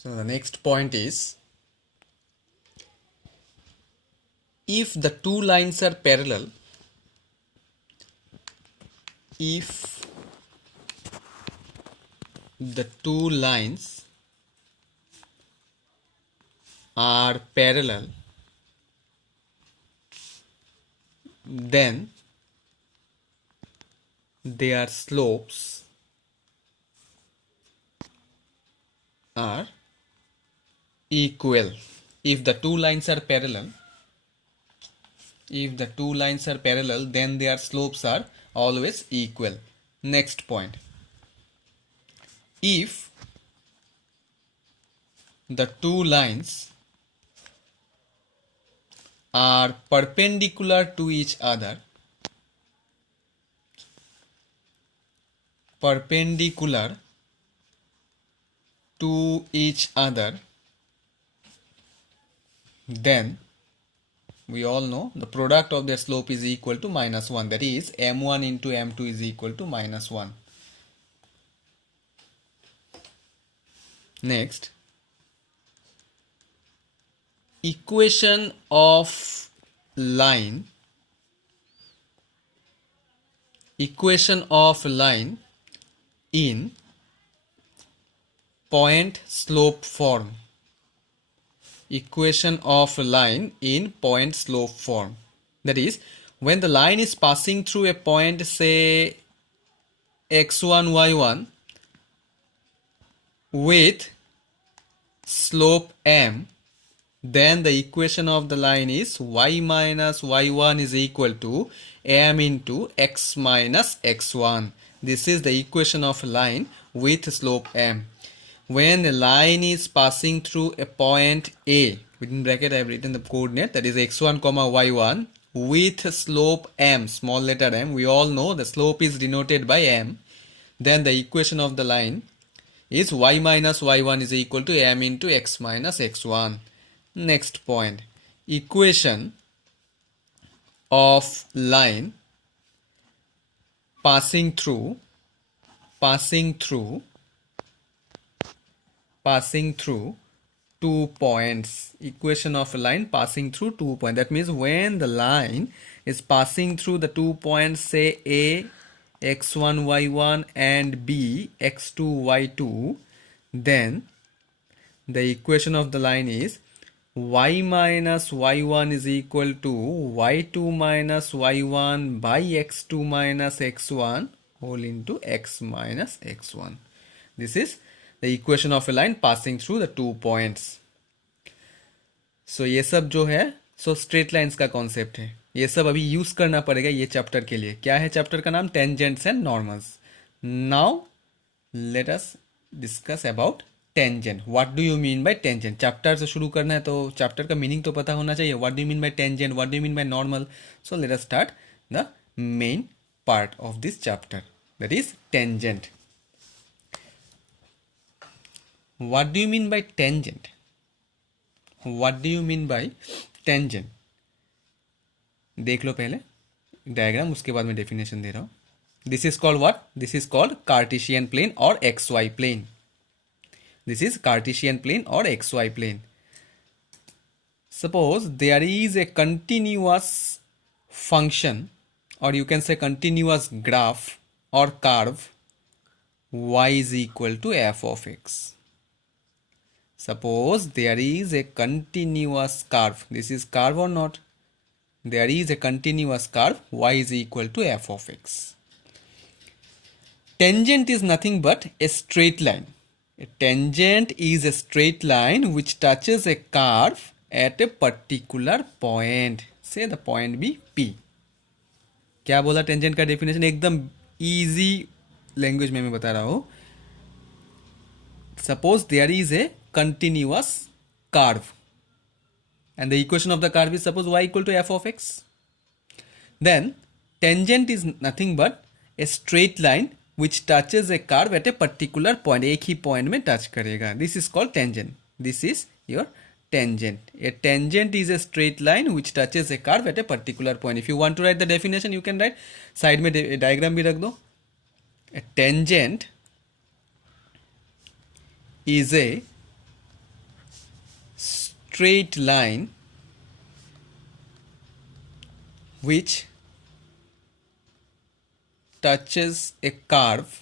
So the next point is, if the two lines are parallel, if the two lines are parallel, then their slopes are equal. If the two lines are parallel, then their slopes are always equal. Next point, if the two lines are perpendicular to each other, then we all know the product of their slope is equal to -1. That is, m1 into m2 is equal to -1. Next, equation of line in point slope form. That is, when the line is passing through a point, say x1 y1, with slope m, then the equation of the line is y minus y1 is equal to m into x minus x1. This is the equation of a line with slope m. When a line is passing through a point A, within bracket I have written the coordinate, that is x1 comma y1, with slope m, small letter m, we all know the slope is denoted by m, then the equation of the line is y minus y1 is equal to m into x minus x1. Next point, equation of line passing through two points. Equation of a line passing through 2 points. That means when the line is passing through the 2 points, say A x1 y1 and B x2 y2, then the equation of the line is y minus y1 is equal to y2 minus y1 by x2 minus x1 whole into x minus x1. This is the equation of a line passing through the 2 points. So ये सब जो है so straight lines का concept है. ये सब अभी use करना पड़ेगा ये चैप्टर के लिए. क्या है चैप्टर का नाम? Tangents and normals. Now let us discuss about tangent. What do you mean by tangent? Chapter से शुरू करना है तो चैप्टर का मीनिंग तो पता होना चाहिए. What do you mean by tangent, what do you mean by normal? So let us start the main part of this chapter, that is tangent. What do you mean by tangent? What do you mean by tangent? देख लो पहले diagram, उसके बाद मैं definition दे रहा हूँ. This is called what? This is called Cartesian plane or X Y plane. This is Cartesian plane or X Y plane. Suppose there is a continuous function, और you can say continuous graph or curve y is equal to f of x. Suppose there is a continuous curve. This is curve or not? There is a continuous curve y is equal to f of x. Tangent is nothing but a straight line. A tangent is a straight line which touches a curve at a particular point. Say the point be P. क्या बोला tangent का definition? एकदम easy language में मैं बता रहा हूँ. Suppose there is a continuous curve and the equation of the curve is suppose y equal to f of x. Then tangent is nothing but a straight line which touches a curve at a particular point. एक ही point में touch करेगा. This is called tangent. This is your tangent. A tangent is a straight line which touches a curve at a particular point. If you want to write the definition, you can write. Side में diagram भी रख दो. A tangent is a straight line which touches a curve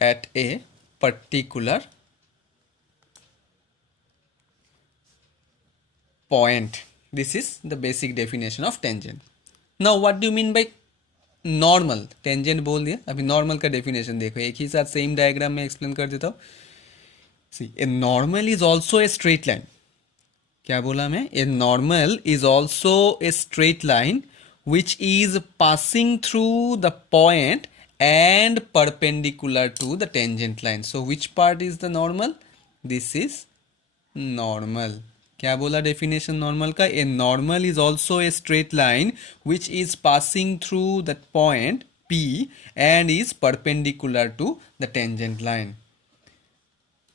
at a particular point. This is the basic definition of tangent. Now what do you mean by normal? Tangent बोल दिया, अभी normal का definition देखो, एक ही साथ same diagram में explain कर देता हूँ. See a normal is also a straight line. क्या बोला मैं? A normal is also a straight line which is passing through the point and perpendicular to the tangent line. So which part is the normal? This is normal. क्या बोला definition normal का? ए normal is also a straight line which is passing through the point P and is perpendicular to the tangent line.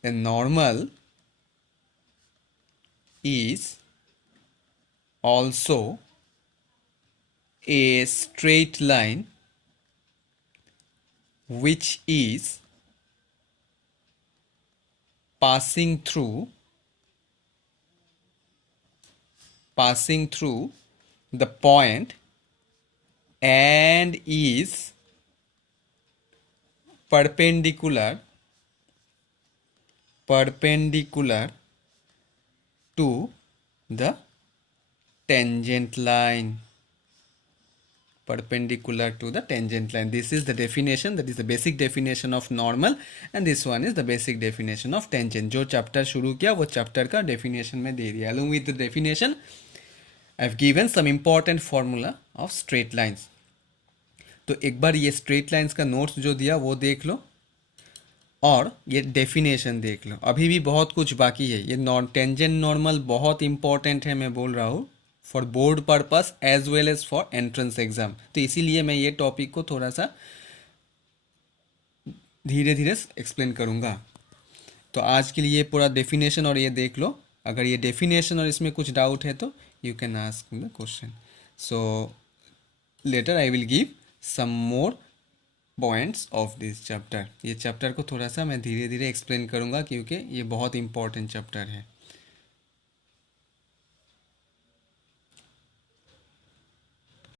A normal is also a straight line which is passing through the point and is perpendicular to the tangent line. Perpendicular to the tangent line. This is the definition, that is the basic definition of normal, and this one is the basic definition of tangent. जो chapter शुरू किया वो chapter का definition में दे दिया. Along with the definition, I have given some important formula of straight lines. तो एक बार ये straight lines का नोट्स जो दिया वो देख लो और ये डेफिनेशन देख लो. अभी भी बहुत कुछ बाकी है. ये टेंजेंट नॉर्मल बहुत इंपॉर्टेंट है, मैं बोल रहा हूँ, for board purpose as well as for entrance exam. तो इसीलिए मैं ये टॉपिक को थोड़ा सा धीरे धीरे एक्सप्लेन करूँगा. तो आज के लिए पूरा डेफिनेशन और ये देख लो. अगर ये डेफिनेशन और इसमें कुछ डाउट है तो you can ask the question. So later I will give some more points of this chapter. ये चैप्टर को थोड़ा सा मैं धीरे धीरे एक्सप्लेन करूँगा क्योंकि ये बहुत इंपॉर्टेंट चैप्टर है.